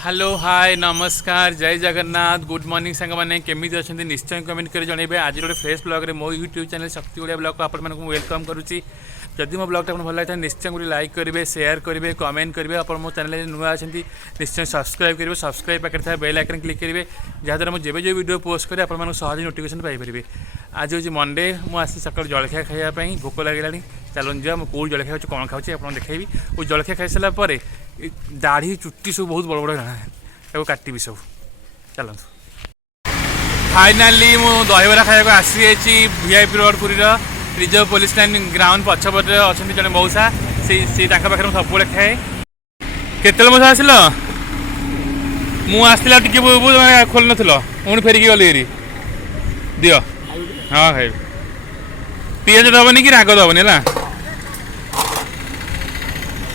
Hello hi नमस्कार जय Jagannath good morning सांग मैंने केमी अच्छा निश्चय कमेंट कर जनइबे आज गोटे फ्रेश ब्लॉग मो यूट्यूब चैनल शक्ति ओडिया ब्लॉग को आपण वेलकम करुच्ची जदि मो ब्लॉगटा भल लगे निश्चय गोटे लाइक करेंगे शेयर करेंगे कमेंट करेंगे आप मो चैनल नुआ अच्छा निश्चय सब्सक्राइब करेंगे सब्सक्राइब पाखे था बेल आइकन क्लिक करेंगे जहाँद्वारा मुझे जो वीडियो पोस्ट करें आप सहज नोटिफिकेशन पाइपर आज हूँ मंडे मुझे सका जलखिया खायापी भोक लगे चलन जा कौ जलखिया कौन खाऊँ आप देखी और जलखिया खाई सारापर दाढ़ी चुट्टी सब बहुत बड़ बड़ गला काटि सब चलते फाइनाली मु दहीबरा खाया आसी वीआईपी रोड पुरी रिजर्व पुलिस लाइन ग्राउंड पछपटे अच्छा जड़े मौसा से पाखे सब खाए केत मौसा आसल मुसला टी खोल न पुणी फेरिकी गली दियो हाँ खाई पिज दबनी कि राग दबनी है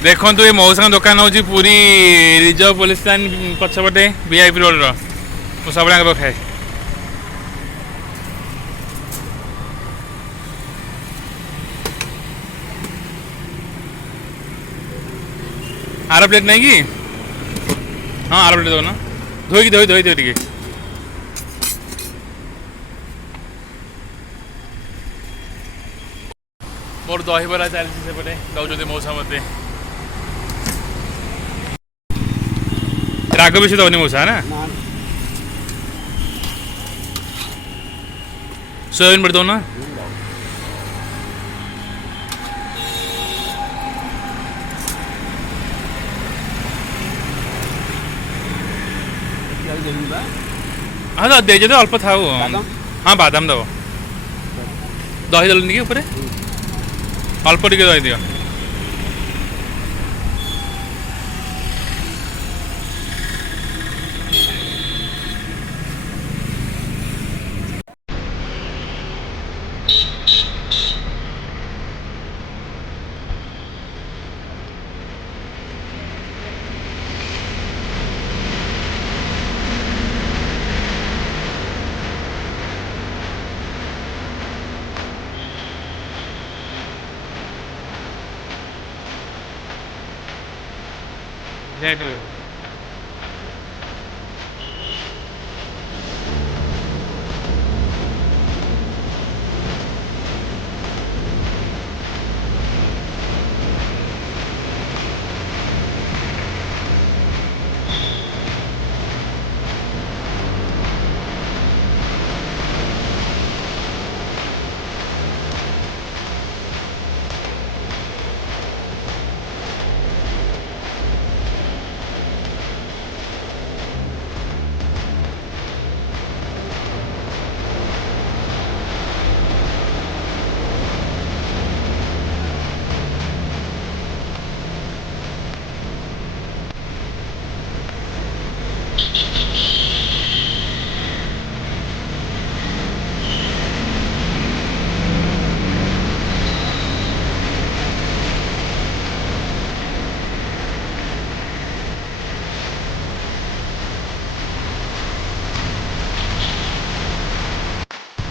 देखो ये मौसा दुकान हूँ पूरी रिजर्व पुलिस लाइन पछपटे वीआईपी रोड सब खाए आर प्लेट नहीं कि हाँ आर प्लेट दो ना धोई धोई धोई धोई मोर दहीबरा चलती सेपटे दौरान मौसा मत राग बेसी दौनी मौसा ना सोयाबीन पड़ दो ना हाँ तो दे तो अल्प था हाँ बादाम दब दही दलनी कि ऊपर अल्प टे दही दियो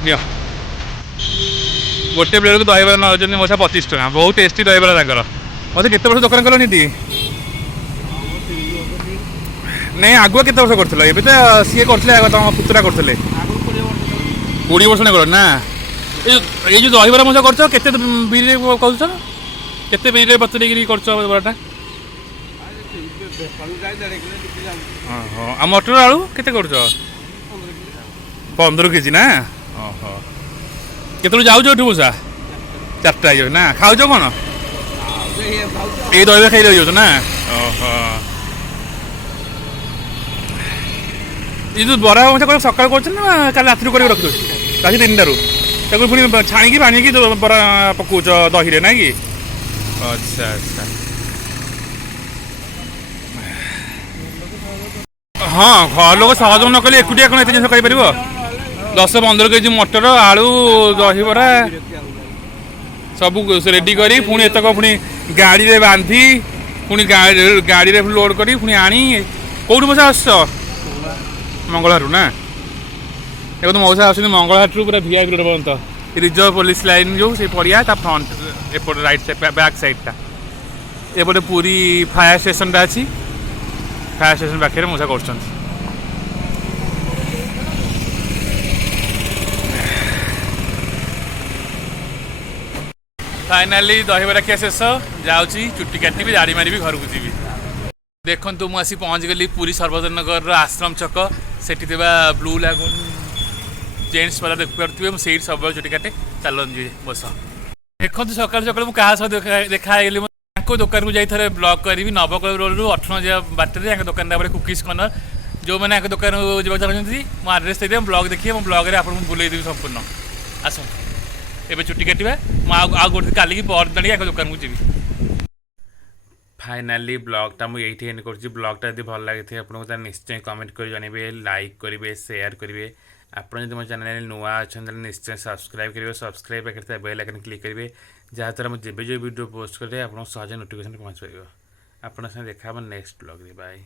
नियो गोटे प्लेट को दहीबरा नौ मौसा 25 टका बहुत टेस्टी दहीबरा तांकर मत केत वर्ष दुकान कल नीति नहीं आगुआ केत वर्ष कर तो सी कर तुम पुतुरा करते 20 वर्ष नहीं कर ना ये जो दहीबरा मौसा कर बिरी कर बिरी बतुरी कर बराटा हाँ मटर आलू केते कर 15 केजी ना ओहो केत जाऊ मौसा 4टा ना खाऊ कौन ये दही खाई रही ना ओहो ये जो बरा मौसा सकाल कर राति कर रखी राति 3टारू पुणी छाणी पानी बरा पकाउच दही ना कि अच्छा अच्छा हाँ घर लोक सहयोग न कले एकुटिया कौन एत जिन कर 10-15 केजी मटर आलू दहीबरा सब रेडी करी पुणी एतक पुणी गाड़ी रे बांधी पुणी गाड़ी रे लोड करी पुणी आनी कौटू मौसा आस मंगलहारू ना ये तो मौसा आस मंगलहाटू पूरा वीआईपी रोड पर्यंत रिजर्व पुलिस लाइन जो से पड़िया फ्रंट एपट राइट साइड बैक साइड टा एपटे पूरी फायर स्टेशन टा अच्छी फायर स्टेशन पाखे मूसा कर फाइनाली दहीबरा खिया शेष जाऊँगी चुट्टी काटि दाढ़ी मारि घर को जी देखु मुझे पहुँच गली पुरी सर्वजनगर आश्रम छक से ब्लू लागून जेन्ट्स वाला देखिए मुझे सब चुटी काटे चलन जी बस देखो सका सका मुझे देखागली दुकान को जाइए ब्लॉग करी नवकल रोड रू 18 बाटर दुकान कुकीज कर्नर जो मैंने दुकान को चाहते मो आड्रेस दे ब्लॉग देखिए मो ब्लॉग में आपको बुलेदेवी संपूर्ण आस ए चुट्टी काटा गोटे काली परदिन दुकान को जी फाइनाली ब्लॉगटा मुझे एंड कर ब्लॉगटा यदि भल लगी आपको निश्चय कमेंट कर जनइबे लाइक करेंगे शेयर करेंगे आप जो चैनल नुआ अच्छा निश्चय सब्सक्राइब करेंगे सब्सक्राइब पाखे बेल आइकन क्लिक करेंगे जहाँद्वारा मुझे जो वीडियो पोस्ट करें आपको सहज नोटिफिकेशन पहुँच पार आपको देखा नेक्स्ट ब्लॉग बाय।